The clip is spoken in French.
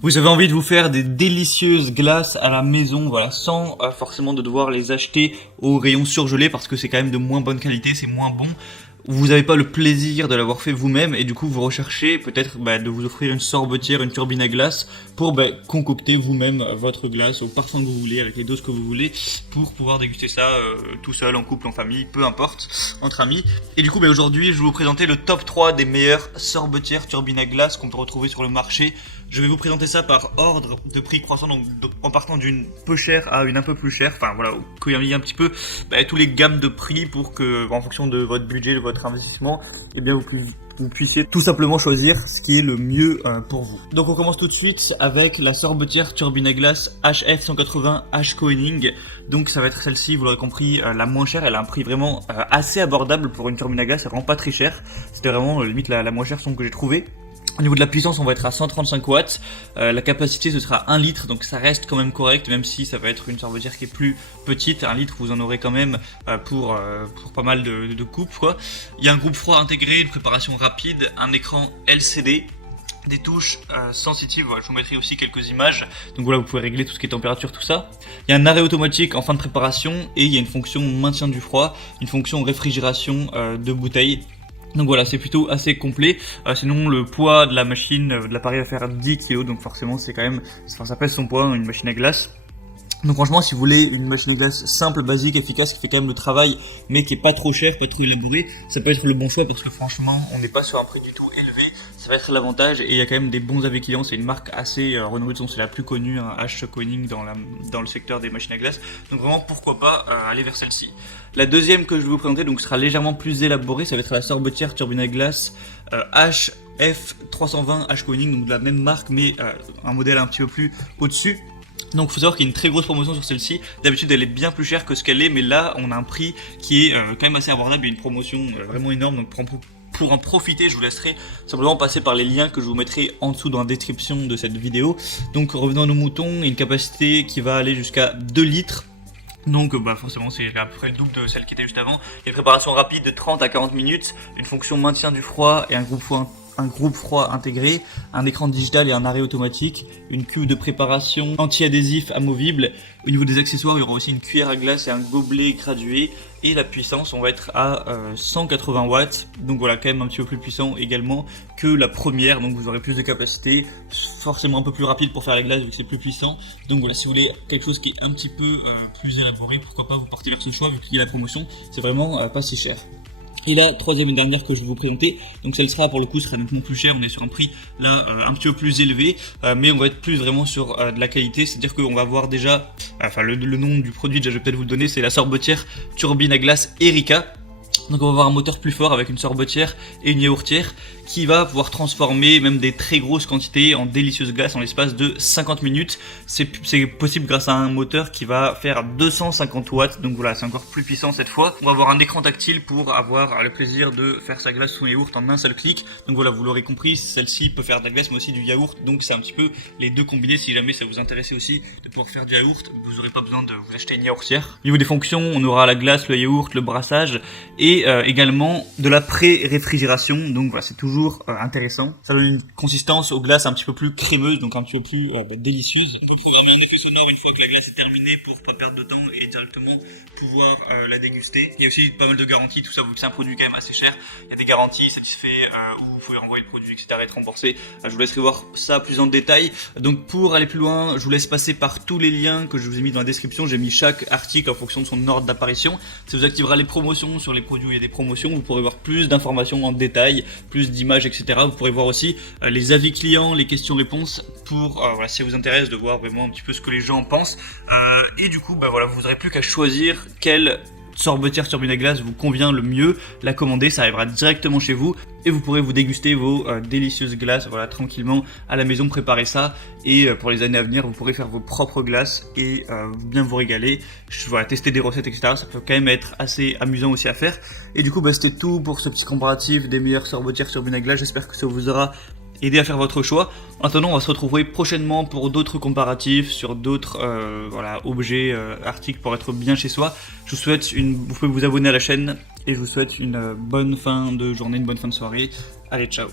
Vous avez envie de vous faire des délicieuses glaces à la maison, voilà, sans forcément de devoir les acheter au rayon surgelé parce que c'est quand même de moins bonne qualité, c'est moins bon. Vous n'avez pas le plaisir de l'avoir fait vous-même et du coup vous recherchez peut-être de vous offrir une sorbetière, une turbine à glace pour concocter vous-même votre glace au parfum que vous voulez, avec les doses que vous voulez, pour pouvoir déguster ça tout seul, en couple, en famille, peu importe, entre amis. Et du coup aujourd'hui je vais vous présenter le top 3 des meilleures sorbetières turbine à glace qu'on peut retrouver sur le marché. Je vais vous présenter ça par ordre de prix croissant, donc en partant d'une peu chère à une un peu plus chère. Enfin voilà, qu'il y ait un petit peu tous les gammes de prix pour que, en fonction de votre budget, de votre investissement, eh bien vous puissiez tout simplement choisir ce qui est le mieux pour vous. Donc on commence tout de suite avec la sorbetière turbine à glace HF 180 H Koenig. Donc ça va être celle-ci, vous l'aurez compris, la moins chère. Elle a un prix vraiment assez abordable pour une turbine à glace, c'est vraiment pas très cher. C'était vraiment limite la moins chère que j'ai trouvée. Au niveau de la puissance, on va être à 135 watts. La capacité, ce sera 1 litre, donc ça reste quand même correct, même si ça va être une sorbetière qui est plus petite. 1 litre, vous en aurez quand même pour pas mal de coupes, quoi. Il y a un groupe froid intégré, une préparation rapide, un écran LCD, des touches sensitives. Voilà, je vous mettrai aussi quelques images. Donc voilà, vous pouvez régler tout ce qui est température, tout ça. Il y a un arrêt automatique en fin de préparation et il y a une fonction maintien du froid, une fonction réfrigération de bouteilles. Donc voilà, c'est plutôt assez complet. Sinon, le poids de la machine, de l'appareil va faire 10 kg, donc forcément c'est quand même, ça pèse son poids, une machine à glace. Donc franchement, si vous voulez une machine à glace simple, basique, efficace, qui fait quand même le travail, mais qui est pas trop cher, pas trop élaboré, ça peut être le bon choix parce que franchement, on n'est pas sur un prix du tout élevé. Ça va être l'avantage et il y a quand même des bons avis clients. C'est une marque assez renommée, c'est la plus connue, H Koenig dans le secteur des machines à glace. Donc vraiment, pourquoi pas aller vers celle-ci. La deuxième que je vais vous présenter donc sera légèrement plus élaborée. Ça va être la sorbetière turbine à glace HF 320 H Koenig, donc de la même marque mais un modèle un petit peu plus au-dessus. Donc il faut savoir qu'il y a une très grosse promotion sur celle-ci. D'habitude elle est bien plus chère que ce qu'elle est, mais là on a un prix qui est quand même assez abordable. Il y a une promotion vraiment énorme, donc pour en profiter, je vous laisserai simplement passer par les liens que je vous mettrai en dessous dans la description de cette vidéo. Donc revenons à nos moutons, il y a une capacité qui va aller jusqu'à 2 litres. Donc forcément c'est à peu près le double de celle qui était juste avant. Il y a une préparation rapide de 30 à 40 minutes, une fonction maintien du froid et un groupe froid intégré, un écran digital et un arrêt automatique, une cuve de préparation anti-adhésif amovible. Au niveau des accessoires, il y aura aussi une cuillère à glace et un gobelet gradué. Et la puissance, on va être à 180 watts. Donc voilà, quand même un petit peu plus puissant également que la première. Donc vous aurez plus de capacité, forcément un peu plus rapide pour faire la glace vu que c'est plus puissant. Donc voilà, si vous voulez quelque chose qui est un petit peu plus élaboré, pourquoi pas vous partez vers ce choix vu qu'il y a la promotion. C'est vraiment pas si cher. Et la troisième et dernière que je vais vous présenter, donc celle sera pour le coup sera nettement plus chère, on est sur un prix là un petit peu plus élevé, mais on va être plus vraiment sur de la qualité, c'est-à-dire qu'on va avoir déjà, le nom du produit déjà je vais peut-être vous le donner, c'est la sorbetière turbine à glace Erika. Donc on va avoir un moteur plus fort avec une sorbetière et une yaourtière qui va pouvoir transformer même des très grosses quantités en délicieuses glaces en l'espace de 50 minutes. C'est possible grâce à un moteur qui va faire 250 watts, donc voilà, c'est encore plus puissant cette fois. On va avoir un écran tactile pour avoir le plaisir de faire sa glace sous yaourt en un seul clic. Donc voilà, vous l'aurez compris, celle-ci peut faire de la glace mais aussi du yaourt, donc c'est un petit peu les deux combinés. Si jamais ça vous intéressait aussi de pouvoir faire du yaourt, vous n'aurez pas besoin de vous acheter une yaourtière. Au niveau des fonctions, on aura la glace, le yaourt, le brassage et également de la pré-réfrigération, donc voilà, c'est toujours intéressant. Ça donne une consistance aux glaces un petit peu plus crémeuse, donc un petit peu plus délicieuse. On peut programmer un effet sonore une fois que la glace est terminée pour pas perdre de temps et directement pouvoir la déguster. Il y a aussi pas mal de garanties, tout ça, vu que c'est un produit quand même assez cher. Il y a des garanties satisfaits où vous pouvez renvoyer le produit, etc. être remboursé. Je vous laisserai voir ça plus en détail. Donc pour aller plus loin, je vous laisse passer par tous les liens que je vous ai mis dans la description. J'ai mis chaque article en fonction de son ordre d'apparition. Ça vous activera les promotions sur les produits où il y a des promotions. Vous pourrez voir plus d'informations en détail, plus d'images, etc. Vous pourrez voir aussi les avis clients, les questions-réponses pour voilà, si ça vous intéresse de voir vraiment un petit peu ce que les gens en pensent. Et du coup, voilà, vous n'aurez plus qu'à choisir quelle sorbetière turbine à glace vous convient le mieux, la commander, ça arrivera directement chez vous et vous pourrez vous déguster vos délicieuses glaces, voilà, tranquillement à la maison, préparer ça et pour les années à venir vous pourrez faire vos propres glaces et bien vous régaler, voilà, tester des recettes, etc. Ça peut quand même être assez amusant aussi à faire. Et du coup c'était tout pour ce petit comparatif des meilleures sorbetières turbine à glace. J'espère que ça vous aura aider à faire votre choix. En attendant, on va se retrouver prochainement pour d'autres comparatifs sur d'autres objets, articles pour être bien chez soi. Je vous souhaite vous pouvez vous abonner à la chaîne et je vous souhaite une bonne fin de journée, une bonne fin de soirée. Allez, ciao.